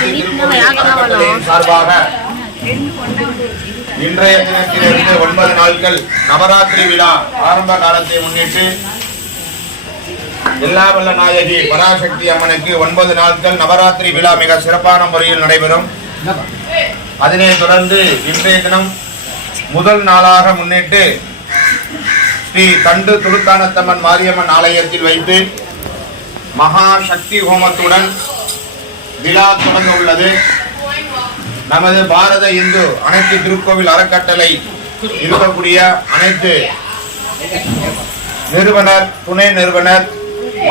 அனைத்து திருக்கோவில் சார்பாக இன்றைய தினத்திலிருந்து 9 நாட்கள் நவராத்திரி விழா ஆரம்ப காலத்தை முன்னிட்டு எல்லா வல்ல நாயகி பராசக்தி அம்மனுக்கு 9 நாட்கள் நவராத்திரி விழா மிக சிறப்பான முறையில் நடைபெறும். அதனைத் தொடர்ந்து இன்றைய தினம் முதல் நாளாக முன்னிட்டு ஸ்ரீ தண்டு துலுக்கானத்தம்மன் மாரியம்மன் ஆலயத்தில் வைத்து மகா சக்தி ஹோமத்துடன் விழா தொடங்க உள்ளது. நமது பாரத இந்து அனைத்து திருக்கோவில் அறக்கட்டளை இருக்கக்கூடிய அனைத்து நிறுவனர், துணை நிறுவனர்,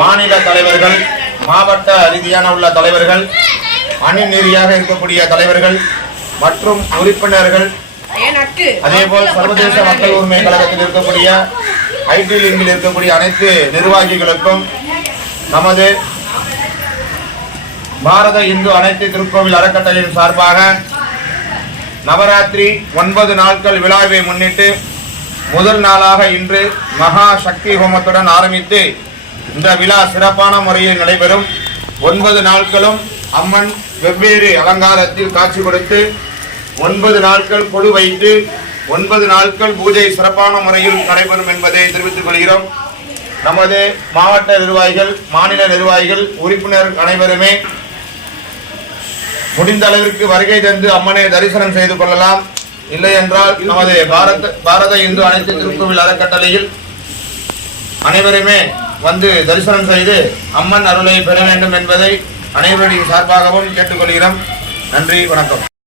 மாநில தலைவர்கள், மாவட்ட ரீதியான உள்ள தலைவர்கள், அணி நெறியாக இருக்கக்கூடிய தலைவர்கள் மற்றும் உறுப்பினர்கள், அதேபோல் சர்வதேச மக்கள் உரிமை கழகத்தில் இருக்கக்கூடிய ஐடி லிங்கில் இருக்கக்கூடிய அனைத்து நிர்வாகிகளுக்கும் நமது பாரத இந்து அனைத்து திருக்கோவில் அறக்கட்டளையின் சார்பாக நவராத்திரி 9 நாட்கள் விழாவை முன்னிட்டு முதல் நாளாக இன்று மகா சக்தி ஹோமத்துடன் ஆரம்பித்து இந்த விழா சிறப்பான முறையில் நடைபெறும். 9 நாட்களும் அம்மன் வெவ்வேறு அலங்காரத்தில் காட்சி கொடுத்து 9 நாட்கள் கொடு வைத்து 9 நாட்கள் பூஜை சிறப்பான முறையில் நடைபெறும் என்பதை தெரிவித்துக் கொள்கிறோம். நமது மாவட்ட நிர்வாகிகள், மாநில நிர்வாகிகள், உறுப்பினர் அனைவருமே முடிந்த அளவிற்கு வருகை தந்து அம்மனை தரிசனம் செய்து கொள்ளலாம். இல்லை என்றால் நமது பாரத இந்து அனைத்து திருக்கோவில் அறக்கட்டளையில் அனைவருமே வந்து தரிசனம் செய்து அம்மன் அருளை பெற வேண்டும் என்பதை அனைவருடைய சார்பாகவும் கேட்டுக்கொள்கிறோம். நன்றி, வணக்கம்.